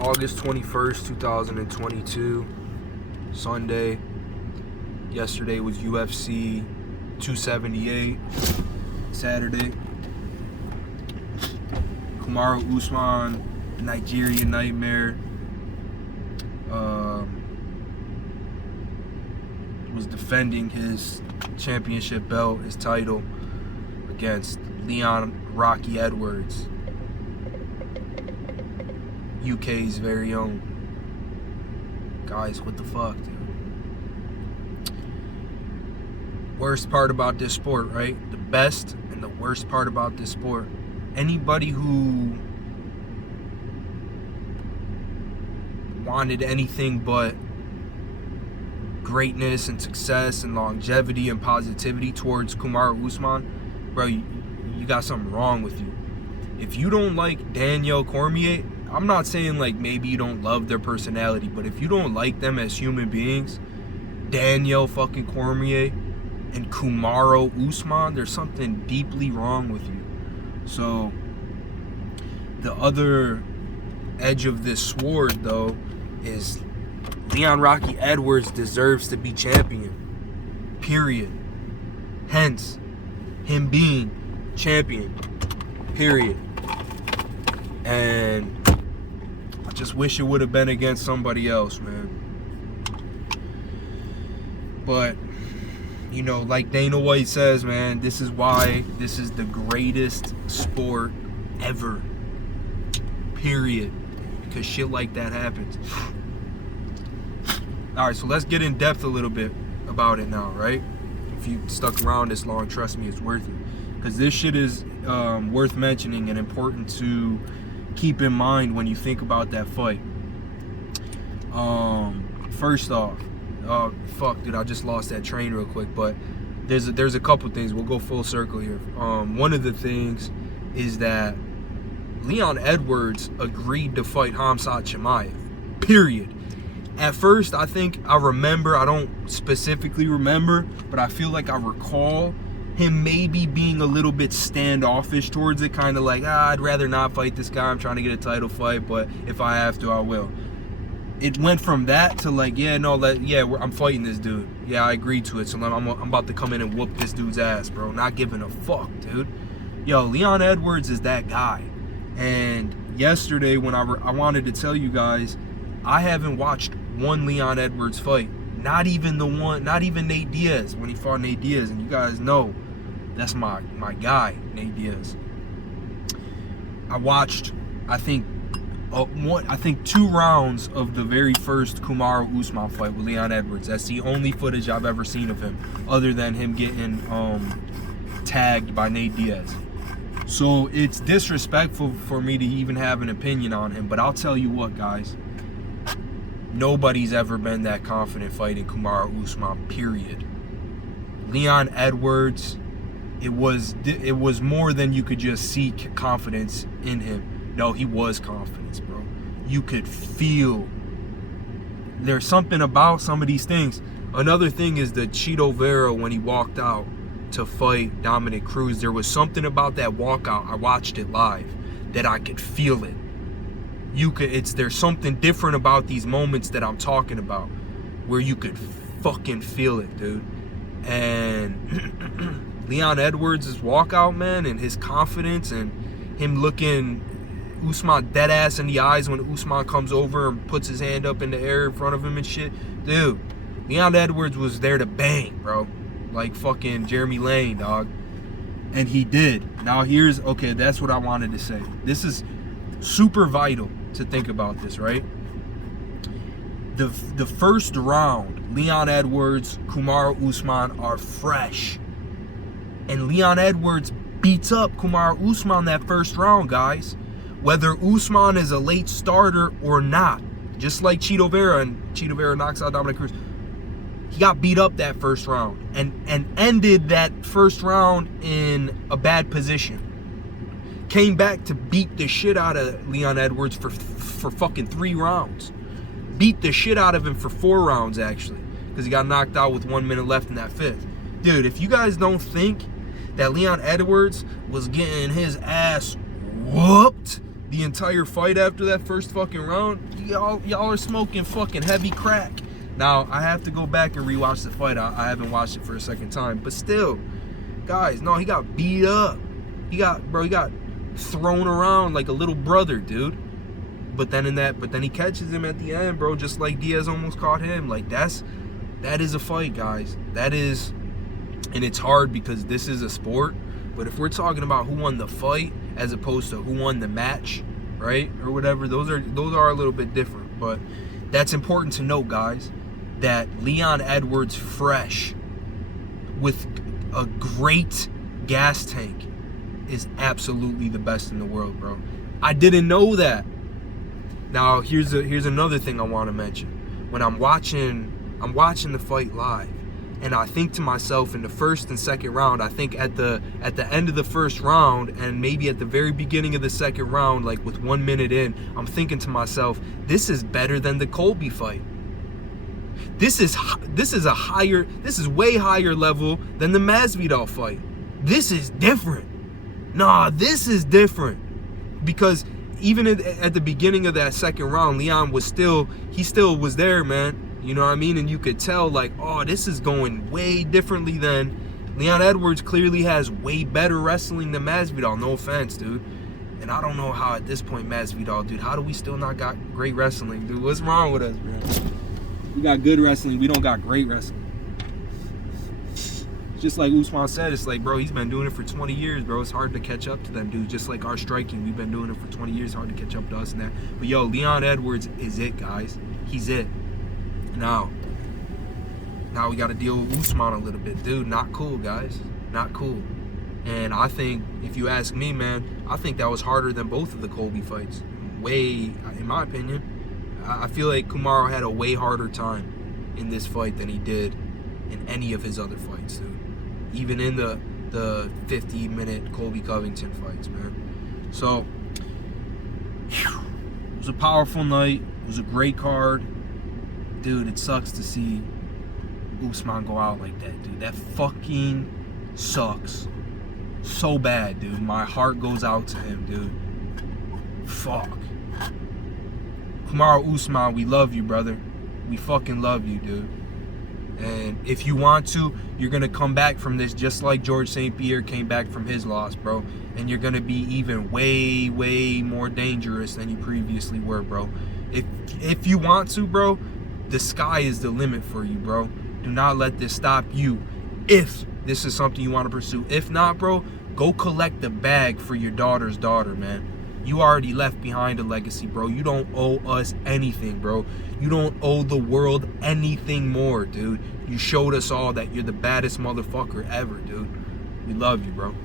August 21st, 2022, Sunday. Yesterday was UFC 278. Saturday, Kamaru Usman, Nigerian Nightmare, was defending his championship belt, his title, against Leon Rocky Edwards, UK's very own. Guys, what the fuck, dude? Worst part about this sport, right? The best and the worst part about this sport. Anybody who wanted anything but greatness and success and longevity and positivity towards Kamaru Usman, bro, you got something wrong with you. If you don't like Daniel Cormier, I'm not saying like maybe you don't love their personality, but if you don't like them as human beings, Daniel fucking Cormier and Kamaru Usman, there's something deeply wrong with you. So the other edge of this sword, though, is Leon Rocky Edwards deserves to be champion. Period. Hence, him being champion. Period. And I just wish it would have been against somebody else, man. But, you know, like Dana White says, man, this is why this is the greatest sport ever. Period. Because shit like that happens. Alright, so let's get in depth a little bit about it now, right? If you stuck around this long, trust me, it's worth it. Because this shit is worth mentioning and important to keep in mind when you think about that fight. First off, fuck, dude, I just lost that train real quick, but there's a couple things. We'll go full circle here. One of the things is that Leon Edwards agreed to fight Khamzat Chimaev. Period. At first, I think I don't specifically remember, but I feel like I recall him maybe being a little bit standoffish towards it, kind of like, I'd rather not fight this guy, I'm trying to get a title fight, but if I have to, I will. It went from that to like, I'm fighting this dude. Yeah, I agreed to it, so I'm about to come in and whoop this dude's ass, bro. Not giving a fuck, dude. Yo, Leon Edwards is that guy. And yesterday, when I wanted to tell you guys, I haven't watched one Leon Edwards fight. Not even Nate Diaz, when he fought Nate Diaz. And you guys know, that's my guy, Nate Diaz. I watched, I think 2 rounds of the very first Kamaru Usman fight with Leon Edwards. That's the only footage I've ever seen of him, other than him getting tagged by Nate Diaz. So it's disrespectful for me to even have an opinion on him, but I'll tell you what, guys. Nobody's ever been that confident fighting Kamaru Usman, period. Leon Edwards, it was more than you could just seek confidence in him. No, he was confidence, bro. You could feel there's something about some of these things. Another thing is the Chito Vera, when he walked out to fight Dominic Cruz, there was something about that walkout. I watched it live, that I could feel it. There's something different about these moments that I'm talking about, where you could fucking feel it, dude. And Leon Edwards' walkout, man, and his confidence, and him looking Usman dead ass in the eyes when Usman comes over and puts his hand up in the air in front of him and shit. Dude, Leon Edwards was there to bang, bro. Like fucking Jeremy Lane, dog. And he did. Now that's what I wanted to say. This is super vital to think about this, right? The first round, Leon Edwards, Kamaru Usman are fresh. And Leon Edwards beats up Kamaru Usman that first round, guys. Whether Usman is a late starter or not. Just like Chito Vera, and Chito Vera knocks out Dominic Cruz. He got beat up that first round and ended that first round in a bad position. Came back to beat the shit out of Leon Edwards for fucking 3 rounds. Beat the shit out of him for 4 rounds, actually, because he got knocked out with 1 minute left in that 5th. Dude, if you guys don't think that Leon Edwards was getting his ass whooped the entire fight after that first fucking round, y'all are smoking fucking heavy crack. Now, I have to go back and rewatch the fight. I haven't watched it for a second time. But still, guys, no, he got beat up. He got thrown around like a little brother, dude. But then he catches him at the end, bro, just like Diaz almost caught him. Like, that is a fight, guys. That is, and it's hard because this is a sport. But if we're talking about who won the fight as opposed to who won the match, right, or whatever, those are a little bit different. But that's important to note, guys, that Leon Edwards, fresh with a great gas tank, is absolutely the best in the world, bro. I didn't know that. Now, here's another thing I want to mention. When I'm watching the fight live, and I think to myself in the first and second round, I think at the end of the first round and maybe at the very beginning of the second round, like with 1 minute in, I'm thinking to myself, this is better than the Colby fight. This is way higher level than the Masvidal fight. This is different. Nah, this is different. Because even at the beginning of that second round, Leon was still there, man. You know what I mean? And you could tell, like, oh, this is going way differently than Leon Edwards. Clearly has way better wrestling than Masvidal. No offense, dude. And I don't know how at this point Masvidal, dude, how do we still not got great wrestling, dude? What's wrong with us, bro? We got good wrestling. We don't got great wrestling. Just like Usman said, it's like, bro, he's been doing it for 20 years, bro. It's hard to catch up to them, dude. Just like our striking, we've been doing it for 20 years. Hard to catch up to us and that. But yo, Leon Edwards is it, guys. He's it. Now we got to deal with Usman a little bit, dude. Not cool, guys. Not cool. And I think, if you ask me, man, I think that was harder than both of the Colby fights. Way, in my opinion. I feel like Kamaru had a way harder time in this fight than he did in any of his other fights, dude. Even in the 50-minute Colby Covington fights, man. So, it was a powerful night. It was a great card. Dude, it sucks to see Usman go out like that, dude. That fucking sucks. So bad, dude. My heart goes out to him, dude. Fuck. Kamaru Usman, we love you, brother. We fucking love you, dude. And if you want to, you're going to come back from this just like George St. Pierre came back from his loss, bro. And you're going to be even way, way more dangerous than you previously were, bro. If you want to, bro, the sky is the limit for you, bro. Do not let this stop you if this is something you want to pursue. If not, bro, go collect the bag for your daughter's daughter, man. You already left behind a legacy, bro. You don't owe us anything, bro. You don't owe the world anything more, dude. You showed us all that you're the baddest motherfucker ever, dude. We love you, bro.